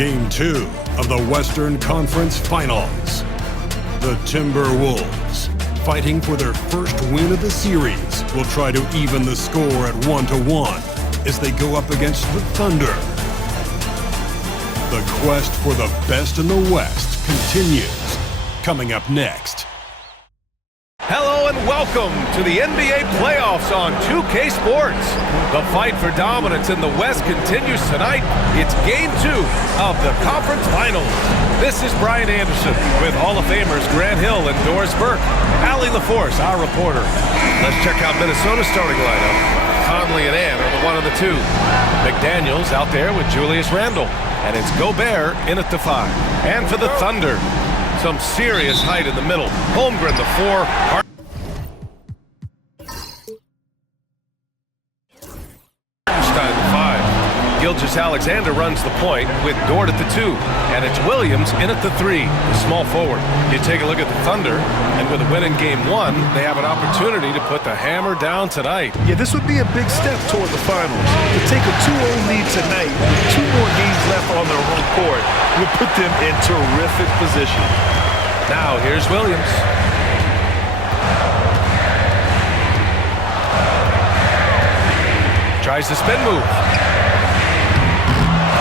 Game 2 of the Western Conference Finals. The Timberwolves, fighting for their first win of the series, will try to even the score at 1-1 as they go up against the Thunder. The quest for the best in the West continues. Coming up next. Hello and welcome to the NBA playoffs on 2K Sports. The fight for dominance in the West continues tonight. It's Game 2 of the Conference Finals. This is Brian Anderson with Hall of Famers Grant Hill and Doris Burke. Allie LaForce, our reporter. Let's check out Minnesota's starting lineup. Conley and Ann are the 1 and the 2. McDaniels out there with Julius Randle. And it's Gobert in at the 5. And for the Thunder, some serious height in the middle. Holmgren, the 4. Hartenstein, the 5. Gilgeous-Alexander runs the point with Dort at the 2. And it's Williams in at the 3, the small forward. You take a look at the Thunder, and with a win in Game 1, they have an opportunity to put the hammer down tonight. Yeah, this would be a big step toward the finals. To take a 2-0 lead tonight, with 2 more games left on their home court, would put them in terrific position. Now, here's Williams. Tries the spin move.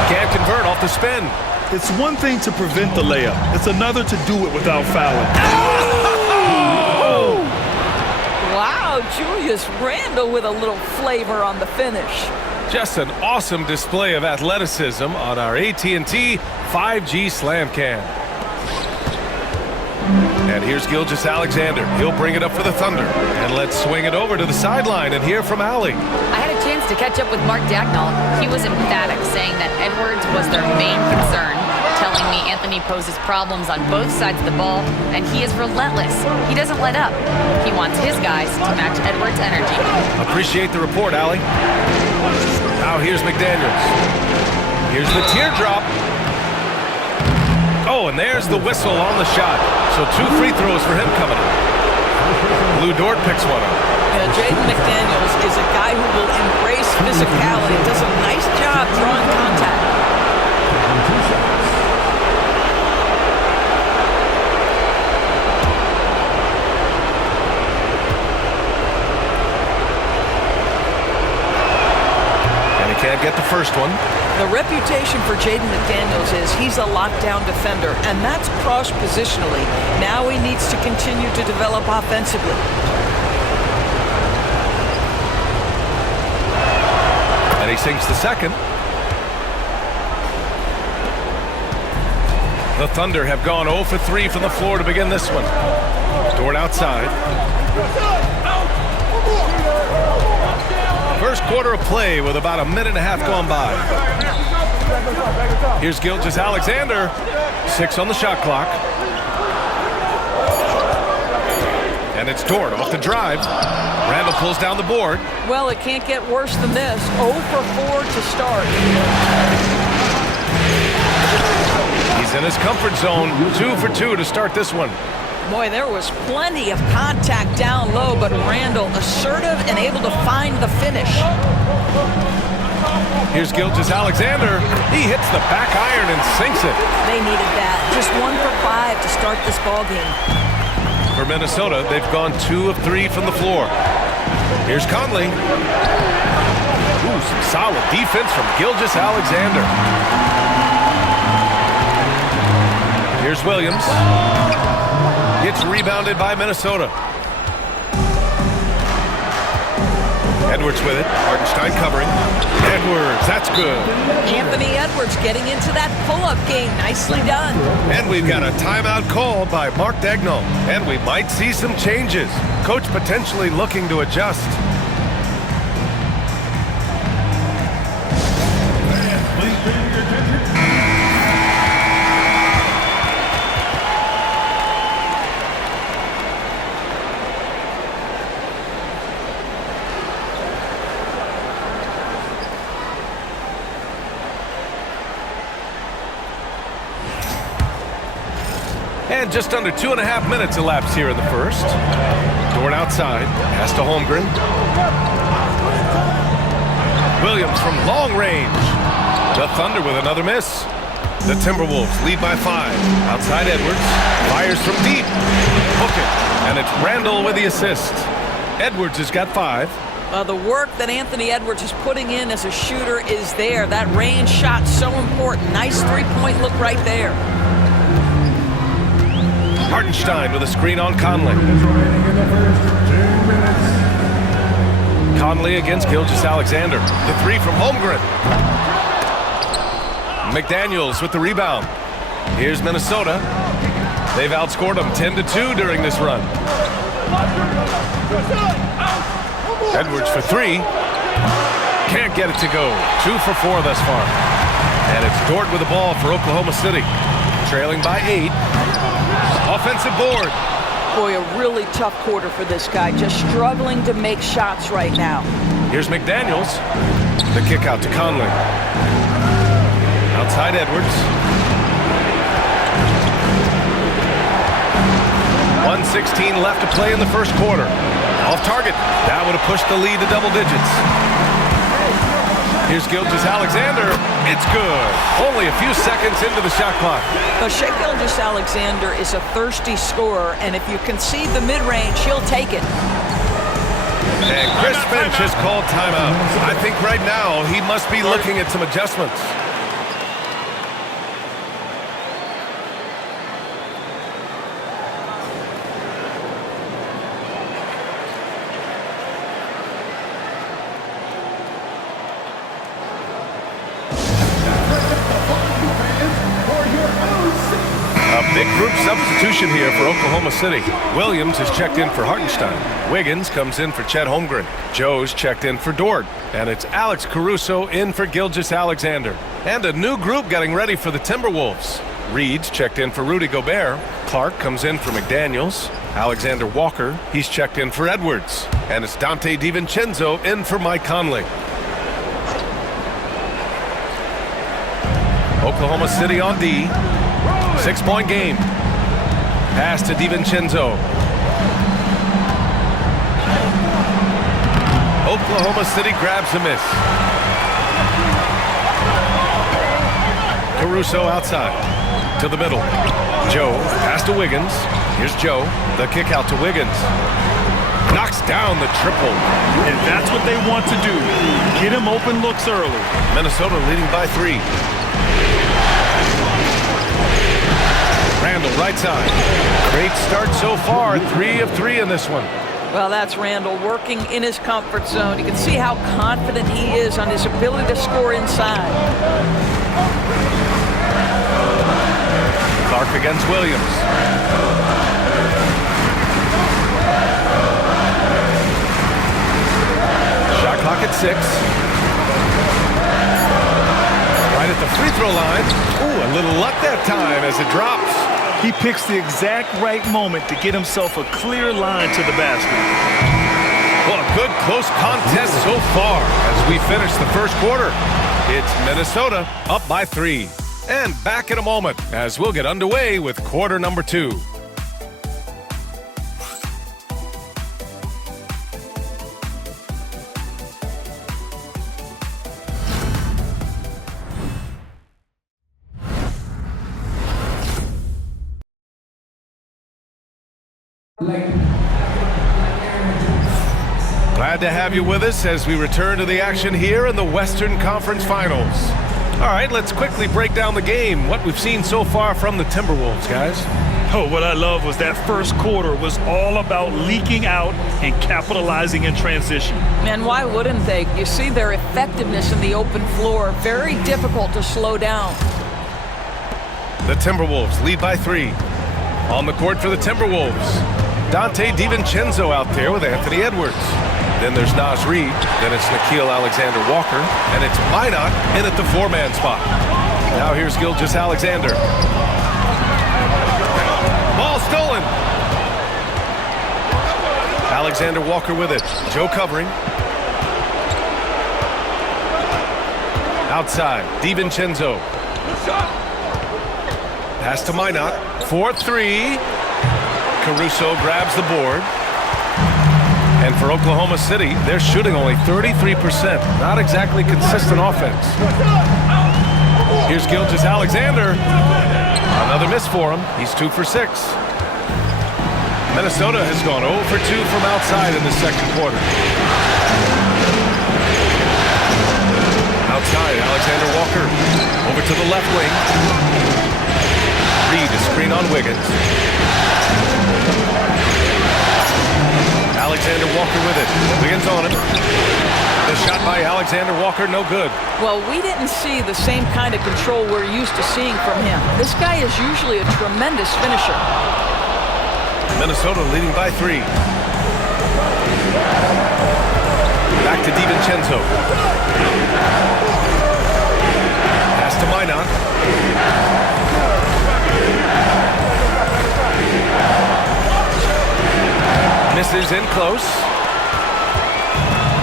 Can't convert off the spin. It's one thing to prevent the layup. It's another to do it without fouling. Oh! Wow, Julius Randle with a little flavor on the finish. Just an awesome display of athleticism on our AT&T 5G Slam Cam. And here's Gilgeous-Alexander. He'll bring it up for the Thunder. And let's swing it over to the sideline and hear from Allie. I had a chance to catch up with Mark Dagnall. He was emphatic, saying that Edwards was their main concern, telling me Anthony poses problems on both sides of the ball, and he is relentless. He doesn't let up. He wants his guys to match Edwards' energy. Appreciate the report, Allie. Now here's McDaniels. Here's the teardrop. Oh, and there's the whistle on the shot. So 2 free throws for him coming up. Lou Dort picks one up. Jaden McDaniels is a guy who will embrace physicality. Does a nice job drawing contact. And he can't get the first one. The reputation for Jaden McDaniels is he's a lockdown defender, and that's cross-positionally. Now he needs to continue to develop offensively. And he sinks the second. The Thunder have gone 0 for 3 from the floor to begin this one. Dort outside. First quarter of play with about a minute and a half gone by. Here's Gilgeous-Alexander. 6 on the shot clock. And it's Dort off the drive. Randle pulls down the board. Well, it can't get worse than this. 0 for 4 to start. He's in his comfort zone. 2 for 2 to start this one. Boy, there was plenty of contact down low, but Randle assertive and able to find the finish. Here's Gilgeous-Alexander. He hits the back iron and sinks it. They needed that. Just 1 for 5 to start this ball game. For Minnesota, they've gone 2 of 3 from the floor. Here's Conley. Ooh, some solid defense from Gilgeous-Alexander. Here's Williams. It's rebounded by Minnesota. Edwards with it. Hartenstein covering. Edwards, that's good. Anthony Edwards getting into that pull-up game. Nicely done. And we've got a timeout called by Mark Dagnall. And we might see some changes. Coach potentially looking to adjust. And just under 2.5 minutes elapsed here in the first. Dort outside, pass to Holmgren. Williams from long range. The Thunder with another miss. The Timberwolves lead by 5. Outside Edwards. Fires from deep. Hook it. And it's Randall with the assist. Edwards has got 5. The work that Anthony Edwards is putting in as a shooter is there. That range shot so important. Nice three-point look right there. Hartenstein with a screen on Conley. Conley against Gilgeous-Alexander. The 3 from Holmgren. McDaniels with the rebound. Here's Minnesota. They've outscored them 10-2 during this run. Edwards for 3. Can't get it to go. 2 for 4 thus far. And it's Dort with the ball for Oklahoma City. Trailing by 8. Offensive board. Boy, a really tough quarter for this guy. Just struggling to make shots right now. Here's McDaniels. The kick out to Conley. Outside Edwards. 1:16 left to play in the first quarter. Off target. That would have pushed the lead to double digits. Here's Gilgeous-Alexander. It's good. Only a few seconds into the shot clock. Well, Shai Gilgeous-Alexander is a thirsty scorer, and if you concede the mid-range, he'll take it. And Chris Finch has called timeout. I think right now he must be looking at some adjustments. Big group substitution here for Oklahoma City. Williams has checked in for Hartenstein. Wiggins comes in for Chet Holmgren. Joe's checked in for Dort. And it's Alex Caruso in for Gilgeous-Alexander. And a new group getting ready for the Timberwolves. Reed's checked in for Rudy Gobert. Clark comes in for McDaniels. Alexander Walker, he's checked in for Edwards. And it's Dante DiVincenzo in for Mike Conley. Oklahoma City on D. 6-point game. Pass to DiVincenzo. Oklahoma City grabs a miss. Caruso outside. To the middle. Joe, pass to Wiggins. Here's Joe. The kick out to Wiggins. Knocks down the triple. And that's what they want to do. Get him open looks early. Minnesota leading by 3. Randall, right side. Great start so far. 3 of 3 in this one. Well, that's Randall working in his comfort zone. You can see how confident he is on his ability to score inside. Clark against Williams. Shot clock at 6. Right at the free throw line. Ooh, a little luck that time as it drops. He picks the exact right moment to get himself a clear line to the basket. Well, a good close contest so far as we finish the first quarter. It's Minnesota up by 3. And back in a moment as we'll get underway with quarter number 2. Glad to have you with us as we return to the action here in the Western Conference Finals. All right, let's quickly break down the game, what we've seen so far from the Timberwolves, guys. Oh, what I love was that first quarter was all about leaking out and capitalizing in transition. And why wouldn't they? You see their effectiveness in the open floor. Very difficult to slow down. The Timberwolves lead by 3. On the court for the Timberwolves, Dante DiVincenzo out there with Anthony Edwards. Then there's Naz Reid. Then it's Nickeil Alexander-Walker. And it's Minot in at the 4-man spot. Now here's Gilgeous-Alexander. Ball stolen. Alexander-Walker with it. Joe covering. Outside, DiVincenzo. Pass to Minot. 4-3. Caruso grabs the board. And for Oklahoma City, they're shooting only 33%. Not exactly consistent offense. Here's Gilgeous-Alexander. Another miss for him. He's 2 for 6. Minnesota has gone 0 for 2 from outside in the second quarter. Outside, Alexander Walker. Over to the left wing. Reed, a screen on Wiggins. Alexander Walker with it. Wiggins on him. The shot by Alexander Walker, no good. Well, we didn't see the same kind of control we're used to seeing from him. This guy is usually a tremendous finisher. Minnesota leading by 3. Back to DiVincenzo. Pass to Minot. Misses in close.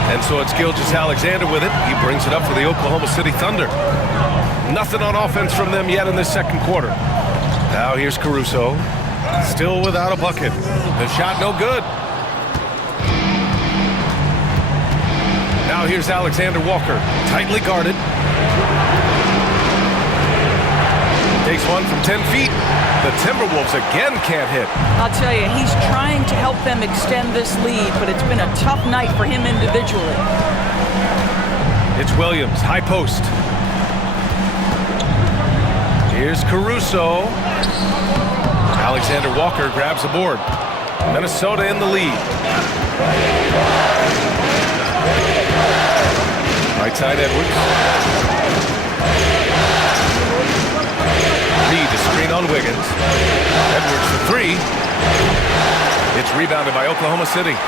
And so it's Gilgeous-Alexander with it. He brings it up for the Oklahoma City Thunder. Nothing on offense from them yet in this second quarter. Now here's Caruso. Still without a bucket. The shot no good. Now here's Alexander Walker. Tightly guarded. Takes one from 10 feet. The Timberwolves again can't hit. I'll tell you, he's trying to help them extend this lead, but it's been a tough night for him individually. It's Williams, high post. Here's Caruso. Alexander Walker grabs the board. Minnesota in the lead. Right side, Edwards. Reed, the screen on Wiggins. Edwards for 3. It's rebounded by Oklahoma City.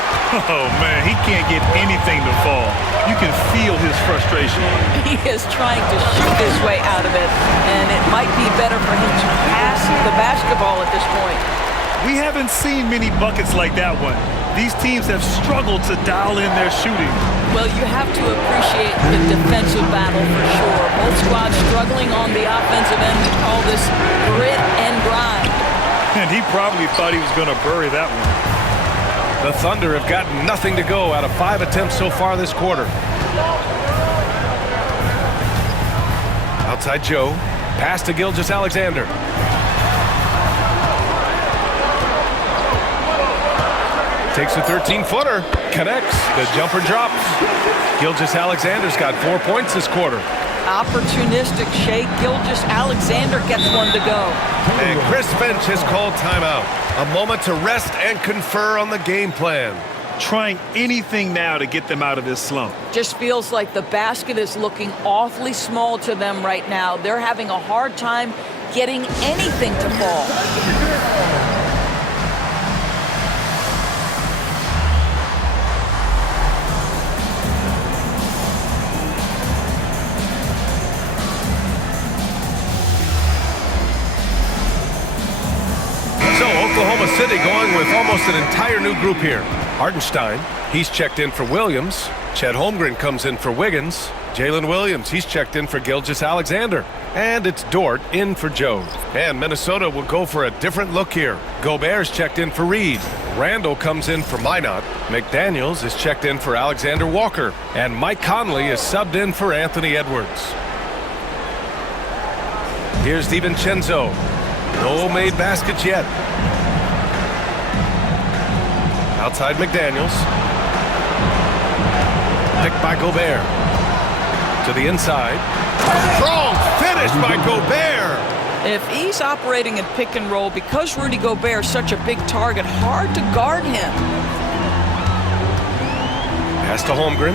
Oh, man, he can't get anything to fall. You can feel his frustration. He is trying to shoot his way out of it, and it might be better for him to pass the basketball at this point. We haven't seen many buckets like that one. These teams have struggled to dial in their shooting. Well, you have to appreciate the defensive battle for sure. Both squads struggling on the offensive end. We call this grit and grind. And he probably thought he was going to bury that one. The Thunder have gotten nothing to go out of 5 attempts so far this quarter. Outside Joe. Pass to Gilgeous-Alexander. Takes a 13-footer. Connects. The jumper drops. Gilgeous-Alexander's got 4 points this quarter. Opportunistic shake. Gilgeous-Alexander gets one to go. And Chris Finch has called timeout. A moment to rest and confer on the game plan. Trying anything now to get them out of this slump. Just feels like the basket is looking awfully small to them right now. They're having a hard time getting anything to fall. Oklahoma City going with almost an entire new group here. Hartenstein, he's checked in for Williams. Chet Holmgren comes in for Wiggins. Jalen Williams, he's checked in for Gilgeous-Alexander. And it's Dort in for Joe. And Minnesota will go for a different look here. Gobert's checked in for Reed. Randall comes in for Minot. McDaniels is checked in for Alexander Walker. And Mike Conley is subbed in for Anthony Edwards. Here's DiVincenzo. No made baskets yet. Outside McDaniels. Picked by Gobert. To the inside. Strong finish by Gobert. If he's operating in pick and roll, because Rudy Gobert is such a big target, hard to guard him. Pass to Holmgren.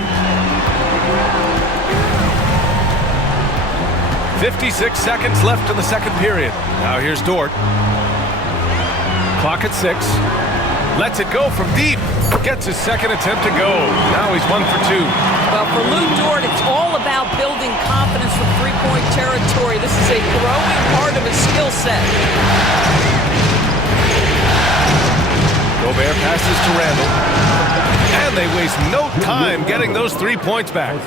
56 seconds left in the second period. Now here's Dort. Clock at 6. Lets it go from deep. Gets his second attempt to go. Now he's 1 for 2. Well, for Lou Dort, it's all about building confidence from three-point territory. This is a growing part of his skill set. Gobert passes to Randall. And they waste no time getting those 3 points back.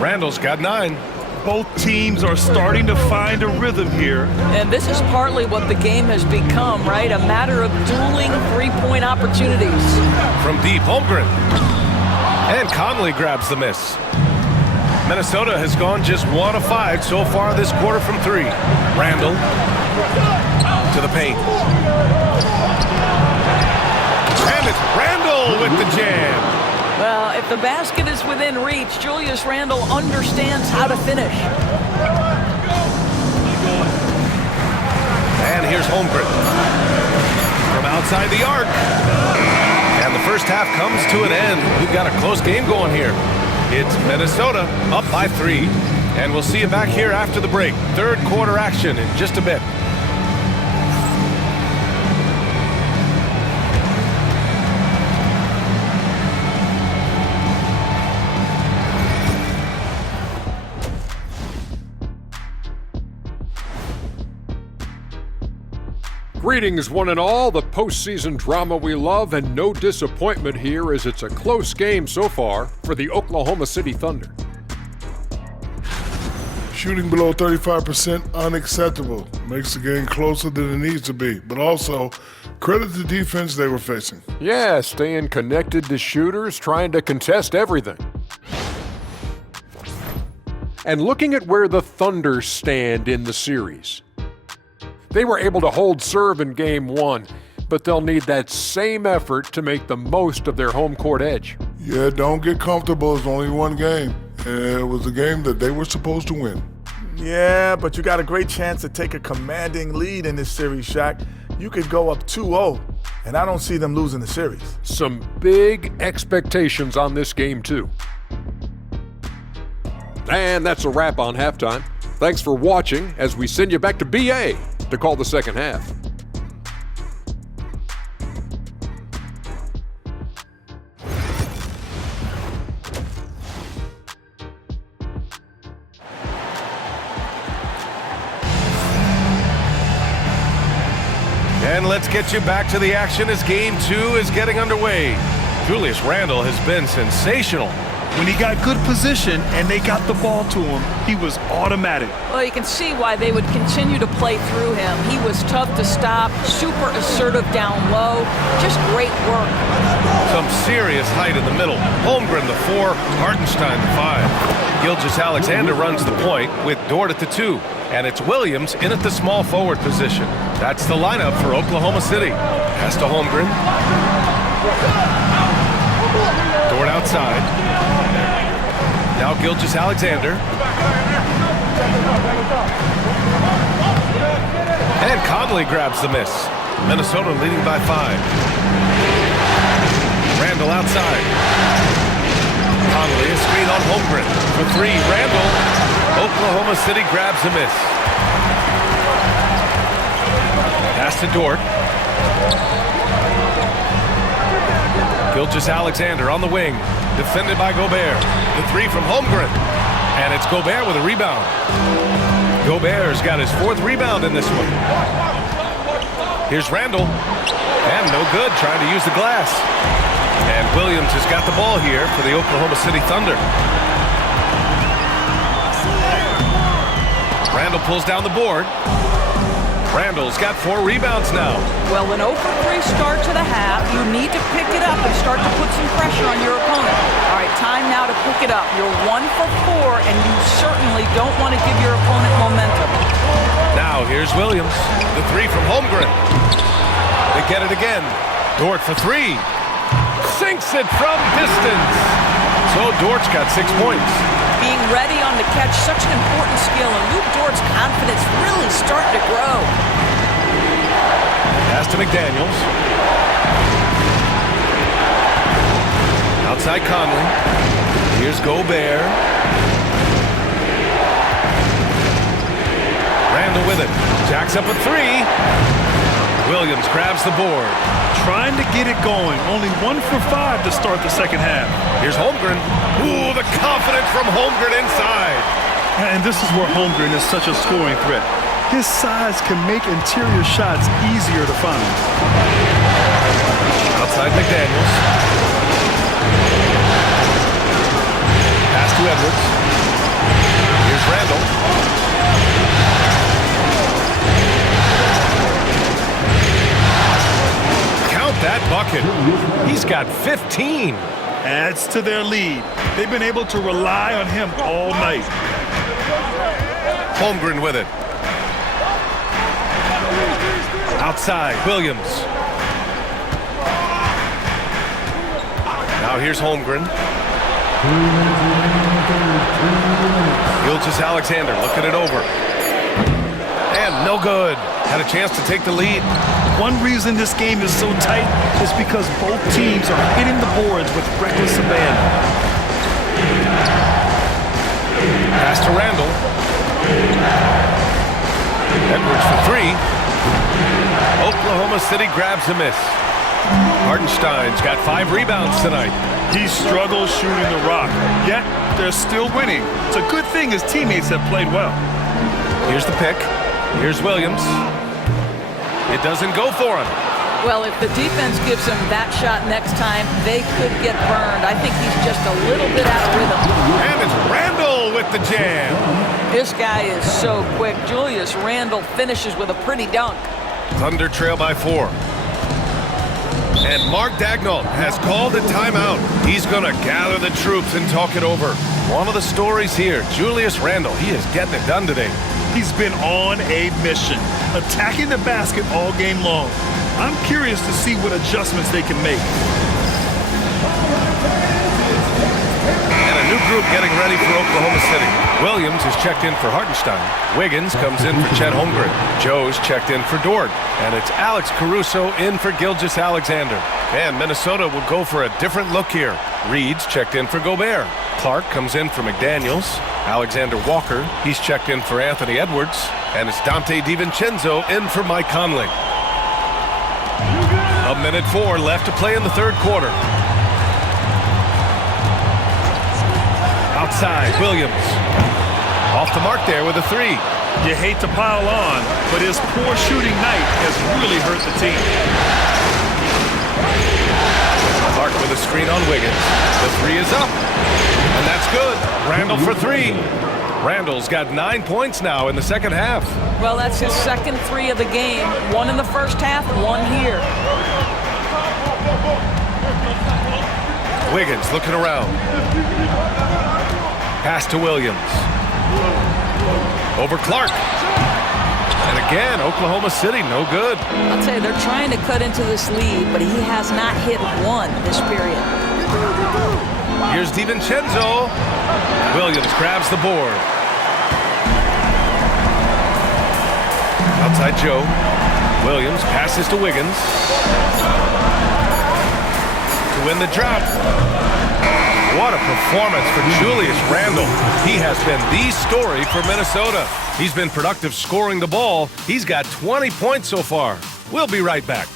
Randall's got 9. Both teams are starting to find a rhythm here. And this is partly what the game has become, right? A matter of dueling three-point opportunities. From deep, Holmgren. And Conley grabs the miss. Minnesota has gone just 1 of 5 so far this quarter from 3. Randall to the paint. And it's Randall with the jam. Well, if the basket is within reach, Julius Randle understands how to finish. And here's Holmgren from outside the arc. And the first half comes to an end. We've got a close game going here. It's Minnesota up by 3. And we'll see you back here after the break. Third quarter action in just a bit. Greetings, one and all. The postseason drama we love, and no disappointment here as it's a close game so far for the Oklahoma City Thunder. Shooting below 35%, unacceptable. Makes the game closer than it needs to be. But also, credit the defense they were facing. Yeah, staying connected to shooters, trying to contest everything. And looking at where the Thunder stand in the series. They were able to hold serve in Game 1, but they'll need that same effort to make the most of their home court edge. Yeah, don't get comfortable. It's only one game. And it was a game that they were supposed to win. Yeah, but you got a great chance to take a commanding lead in this series, Shaq. You could go up 2-0, and I don't see them losing the series. Some big expectations on this game, too. And that's a wrap on halftime. Thanks for watching as we send you back to BA to call the second half. And let's get you back to the action as Game 2 is getting underway. Julius Randle has been sensational. When he got good position and they got the ball to him, he was automatic. Well, you can see why they would continue to play through him. He was tough to stop, super assertive down low, just great work. Some serious height in the middle. Holmgren the 4, Hartenstein the 5. Gilgeous-Alexander runs the point with Dort at the 2. And it's Williams in at the small forward position. That's the lineup for Oklahoma City. Pass to Holmgren. Dort outside. Now Gilgeous-Alexander. And Conley grabs the miss. Minnesota leading by 5. Randle outside. Conley, a screen on Holmgren. For 3, Randle. Oklahoma City grabs the miss. Pass to Dort. Gilgeous-Alexander on the wing. Defended by Gobert. The 3 from Holmgren. And it's Gobert with a rebound. Gobert's got his 4th rebound in this one. Here's Randle. And no good, trying to use the glass. And Williams has got the ball here for the Oklahoma City Thunder. Randle pulls down the board. Randle's got 4 rebounds now. Well, an 0 for 3 start to the half. You need to pick it up and start to put some pressure on your opponent. All right, time now to pick it up. You're 1 for 4, and you certainly don't want to give your opponent momentum. Now here's Williams. The 3 from Holmgren. They get it again. Dort for 3. Sinks it from distance. So Dort's got 6 points. Being ready on the catch, such an important skill, and Luke Dort's confidence really starting to grow. Pass to McDaniels. Outside Conley. Here's Gobert. Randle with it. Jacks up a 3. Williams grabs the board. Trying to get it going. Only 1 for 5 to start the second half. Here's Holmgren. Ooh, the confidence from Holmgren inside. And this is where Holmgren is such a scoring threat. His size can make interior shots easier to find. Outside McDaniels. Pass to Edwards. Here's Randle. Count that bucket. He's got 15. adds to their lead. They've been able to rely on him all night. Holmgren with it. Outside, Williams. Now here's Holmgren. Gilgeous-Alexander looking it over. And no good. Had a chance to take the lead. One reason this game is so tight is because both teams are hitting the boards with reckless abandon. Pass to Randall. Edwards for three. Oklahoma City grabs a miss. Hartenstein's got 5 rebounds tonight. He struggles shooting the rock, yet they're still winning. It's a good thing his teammates have played well. Here's the pick. Here's Williams. It doesn't go for him. Well, if the defense gives him that shot next time, they could get burned. I think he's just a little bit out of rhythm. And it's Randall with the jam. This guy is so quick. Julius Randle finishes with a pretty dunk. Thunder trail by 4. And Mark Daigneault has called a timeout. He's going to gather the troops and talk it over. One of the stories here, Julius Randle, he is getting it done today. He's been on a mission, attacking the basket all game long. I'm curious to see what adjustments they can make. And a new group getting ready for Oklahoma City. Williams is checked in for Hartenstein. Wiggins comes in for Chet Holmgren. Joe's checked in for Dort. And it's Alex Caruso in for Gilgeous-Alexander. And Minnesota will go for a different look here. Reed's checked in for Gobert. Clark comes in for McDaniels. Alexander Walker, he's checked in for Anthony Edwards. And it's Dante DiVincenzo in for Mike Conley. 1:04 left to play in the third quarter. Outside, Williams. Off the mark there with a 3. You hate to pile on, but his poor shooting night has really hurt the team. Clark with a screen on Wiggins. The 3 is up. And that's good. Randall for 3. Randall's got 9 points now in the second half. Well, that's his second 3 of the game. 1 in the first half, 1 here. Wiggins looking around. Pass to Williams. Over Clark. And again, Oklahoma City, no good. I'll tell you, they're trying to cut into this lead, but he has not hit 1 this period. Here's DiVincenzo. Williams grabs the board. Outside Joe. Williams passes to Wiggins. To win the drop. What a performance for Julius Randle. He has been the story for Minnesota. He's been productive scoring the ball. He's got 20 points so far. We'll be right back.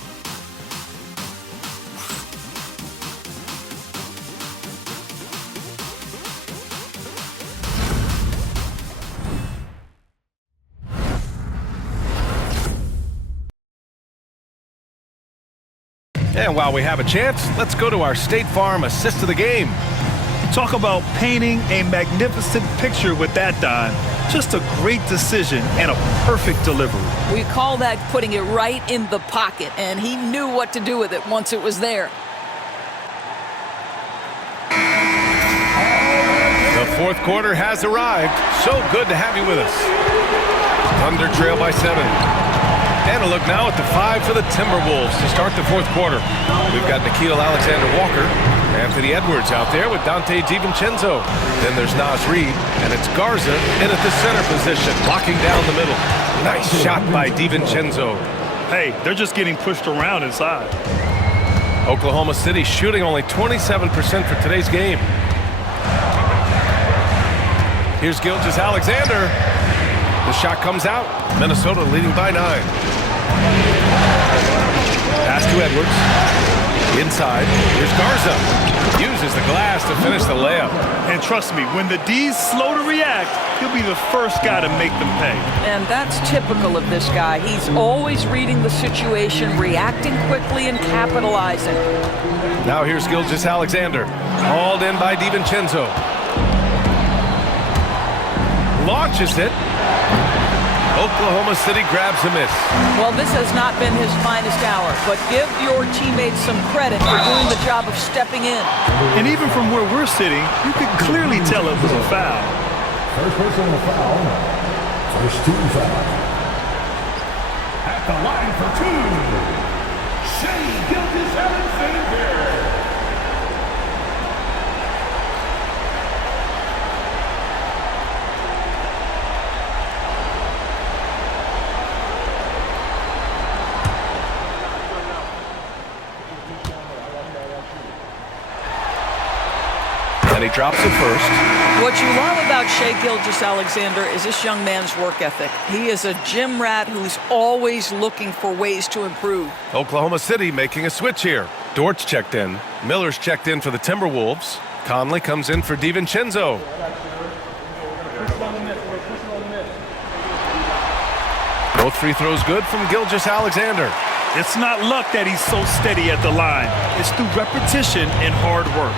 And while we have a chance, let's go to our State Farm assist of the game. Talk about painting a magnificent picture with that, Don. Just a great decision and a perfect delivery. We call that putting it right in the pocket, and he knew what to do with it once it was there. The fourth quarter has arrived. So good to have you with us. Thunder trail by 7. And a look now at the 5 for the Timberwolves to start the fourth quarter. We've got Nickeil Alexander-Walker, Anthony Edwards out there with Dante DiVincenzo. Then there's Naz Reid, and it's Garza in at the center position, locking down the middle. Nice shot by DiVincenzo. Hey, they're just getting pushed around inside. Oklahoma City shooting only 27% for today's game. Here's Gilgeous-Alexander. The shot comes out. Minnesota leading by 9. Pass to Edwards. Inside. Here's Garza. Uses the glass to finish the layup. And trust me, when the D's slow to react, he'll be the first guy to make them pay. And that's typical of this guy. He's always reading the situation, reacting quickly, and capitalizing. Now here's Gilgeous-Alexander. Hauled in by DiVincenzo. Launches it. Oklahoma City grabs a miss. Well, this has not been his finest hour, but give your teammates some credit for doing the job of stepping in. And even from where we're sitting, you can clearly tell it was a foul. First personal foul. First team foul. At the line for two, Shea Gilgeous-Alexander. And he drops it first. What you love about Shea Gilgeous-Alexander is this young man's work ethic. He is a gym rat who's always looking for ways to improve. Oklahoma City making a switch here. Dort's checked in. Miller's checked in for the Timberwolves. Conley comes in for DiVincenzo. Both free throws good from Gilgeous-Alexander. It's not luck that he's so steady at the line. It's through repetition and hard work.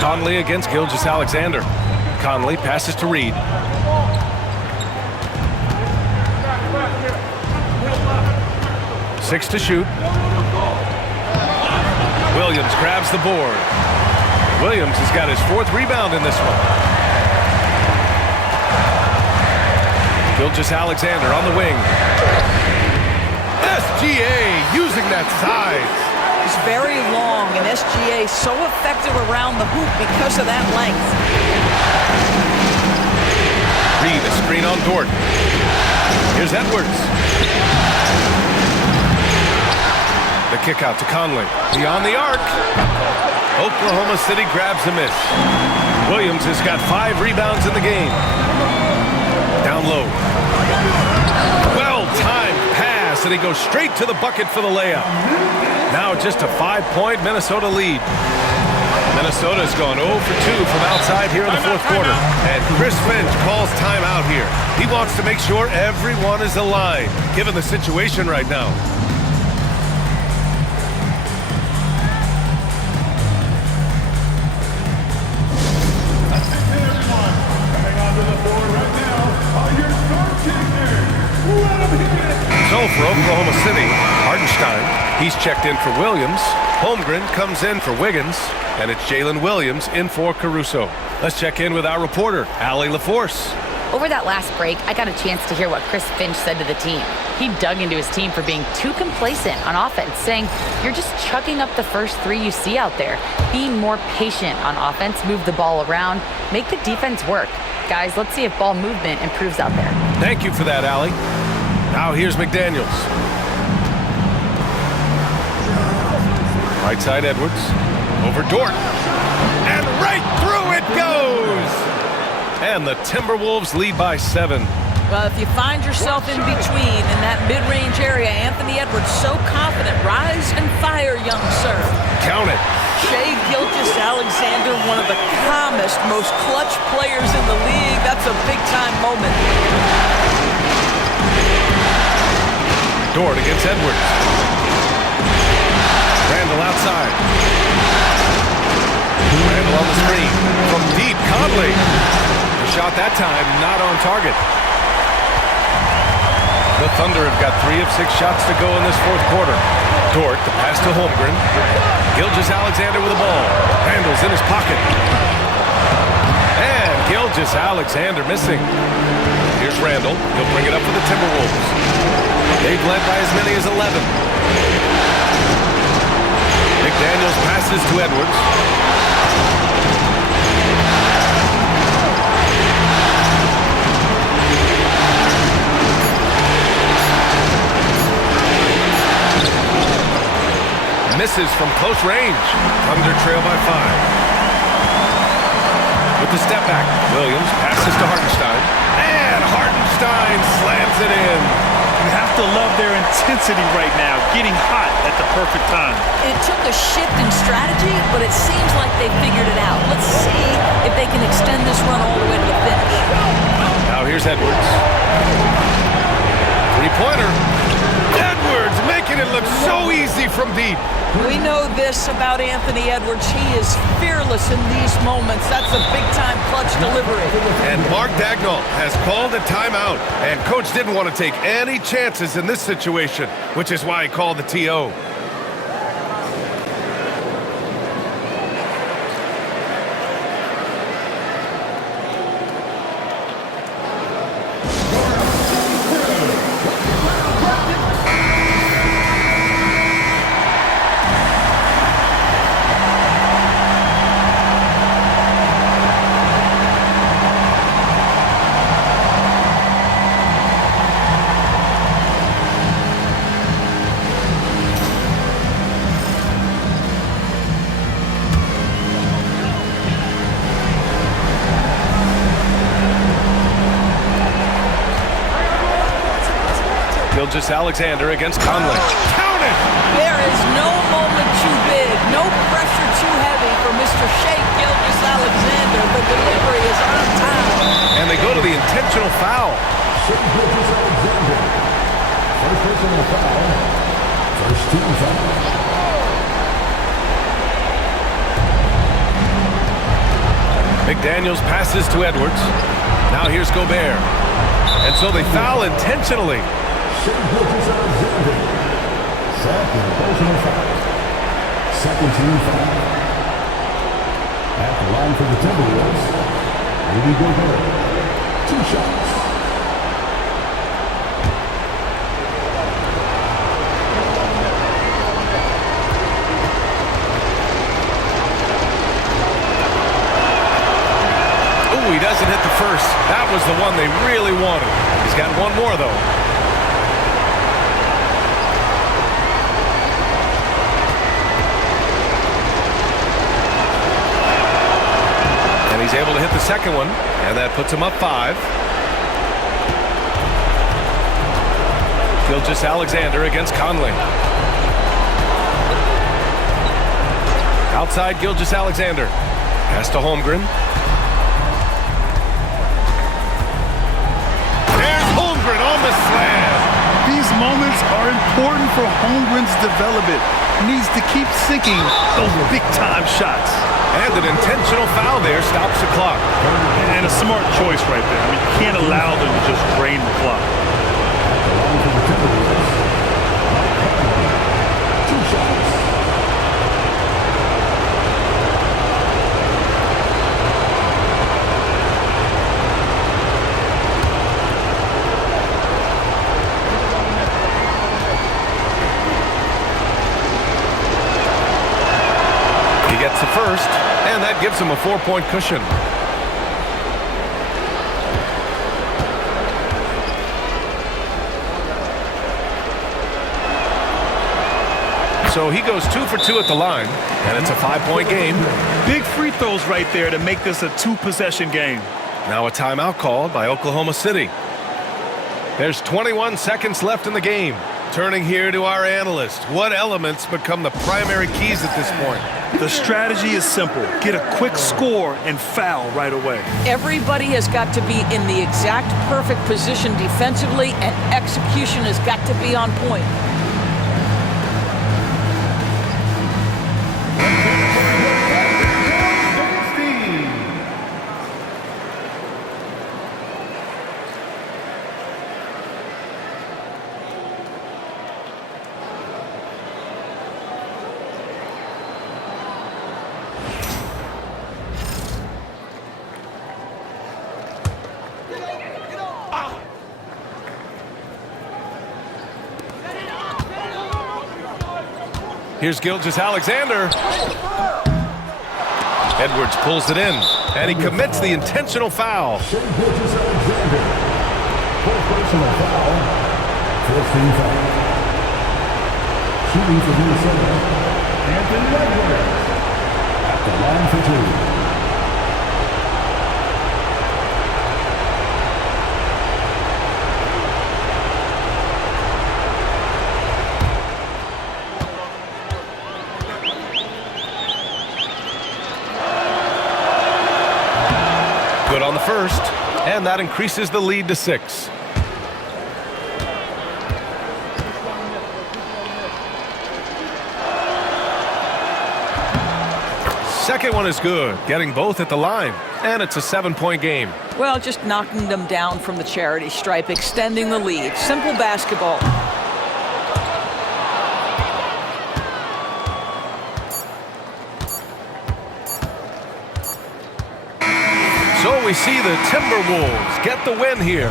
Conley against Gilgeous-Alexander. Conley passes to Reed. Six to shoot. Williams grabs the board. Williams has got his fourth rebound in this one. Gilgeous-Alexander on the wing. SGA using that size. He's very long, and SGA so effective around the hoop because of that length. Reed, a screen on Dort. Here's Edwards. The kick out to Conley. Beyond the arc. Oklahoma City grabs a miss. Williams has got 5 rebounds in the game. Down low. Well-timed pass, and he goes straight to the bucket for the layup. Now just a 5-point Minnesota lead. Minnesota's gone 0 for 2 from outside here in the fourth quarter. And Chris Finch calls timeout here. He wants to make sure everyone is aligned, given the situation right now. So for Oklahoma City, Hartenstein, he's checked in for Williams. Holmgren comes in for Wiggins, and it's Jalen Williams in for Caruso. Let's check in with our reporter, Allie LaForce. Over that last break, I got a chance to hear what Chris Finch said to the team. He dug into his team for being too complacent on offense, saying, "You're just chucking up the first 3 you see out there. Be more patient on offense, move the ball around, make the defense work. Guys, let's see if ball movement improves out there." Thank you for that, Allie. Now here's McDaniels. Right side Edwards. Over Dort. And right through it goes! And the Timberwolves lead by 7. Well, if you find yourself in between in that mid-range area, Anthony Edwards so confident. Rise and fire, young sir. Count it. Shea Gilgeous-Alexander, one of the calmest, most clutch players in the league. That's a big-time moment. Dort against Edwards. Randall outside. Randall on the screen. From deep, Conley. The shot that time not on target. The Thunder have got 3 of 6 shots to go in this fourth quarter. Dort, the pass to Holmgren. Gilgeous-Alexander with the ball. Randall's in his pocket. And Gilgeous-Alexander missing. Here's Randall. He'll bring it up for the Timberwolves. They've led by as many as 11. McDaniels passes to Edwards. Misses from close range. Thunder trail by 5. With the step back, Williams passes to Hartenstein. And Hartenstein slams it in. You have to love their intensity right now, getting hot at the perfect time. It took a shift in strategy, but it seems like they figured it out. Let's see if they can extend this run all the way to the finish. Now here's Edwards. Three-pointer. Edwards making it it looks so easy from deep. We know this about Anthony Edwards. He is fearless in these moments. That's a big-time clutch delivery. And Mark Dagnall has called a timeout. And Coach didn't want to take any chances in this situation, which is why he called the TO. Gilgeous Alexander against Conley. Count it! There is no moment too big, no pressure too heavy for Mr. Shea Gilgeous Alexander. The delivery is on time. And they go to the intentional foul. Shea Gilgeous Alexander. First personal foul. First team foul. McDaniels passes to Edwards. Now here's Gobert. And so they foul intentionally. Shea Gilgeous Alexander. Second personal foul. Second team foul. At the line for the Timberwolves, Rudy Gobert. 2 shots. Ooh, he doesn't hit the first. That was the one they really wanted. He's got one more, though. He's able to hit the second one, and that puts him up 5. Gilgeous Alexander against Conley. Outside Gilgeous Alexander. Pass to Holmgren. There's Holmgren on the slam. These moments are important for Holmgren's development. He needs to keep sinking those big-time shots. And an intentional foul there stops the clock. And a smart choice right there. I mean, you can't allow them to just drain the clock. Along for the Timberwolves. 2 shots. He gets the first, and that gives him a 4-point cushion. So he goes 2 for 2 at the line, and it's a 5-point game. Big free throws right there to make this a 2-possession game. Now a timeout called by Oklahoma City. There's 21 seconds left in the game. Turning here to our analyst. What elements become the primary keys at this point? The strategy is simple. Get a quick score and foul right away. Everybody has got to be in the exact perfect position defensively, and execution has got to be on point. Here's Gilgeous Alexander. Edwards pulls it in, and he commits the intentional foul. Shea Gilgeous Alexander. 4th personal foul. 4th team foul. Shooting for Minnesota, Anthony Edwards. At the line for 2. Good on the first, and that increases the lead to 6. second one is good, getting both at the line. And it's a 7-point game. Well, just knocking them down from the charity stripe, extending the lead. Simple basketball. So we see the Timberwolves get the win here.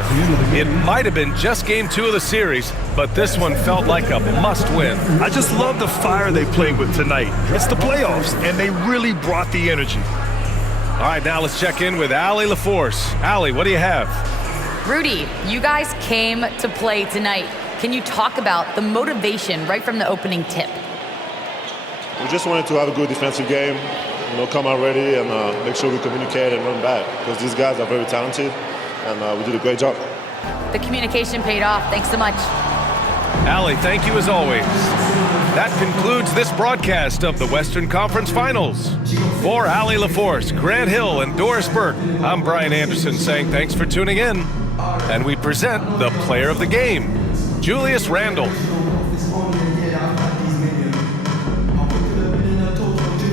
It might have been just game 2 of the series, but this one felt like a must-win. I just love the fire they played with tonight. It's the playoffs, and they really brought the energy. All right, now let's check in with Allie LaForce. Allie, what do you have? Rudy, you guys came to play tonight. Can you talk about the motivation right from the opening tip? We just wanted to have a good defensive game, come out ready and make sure we communicate and run back because these guys are very talented and we did a great job. The communication paid off. Thanks so much. Allie, thank you as always. That concludes this broadcast of the Western Conference Finals. For Allie LaForce, Grant Hill, and Doris Burke, I'm Brian Anderson saying thanks for tuning in. And we present the player of the game, Julius Randle.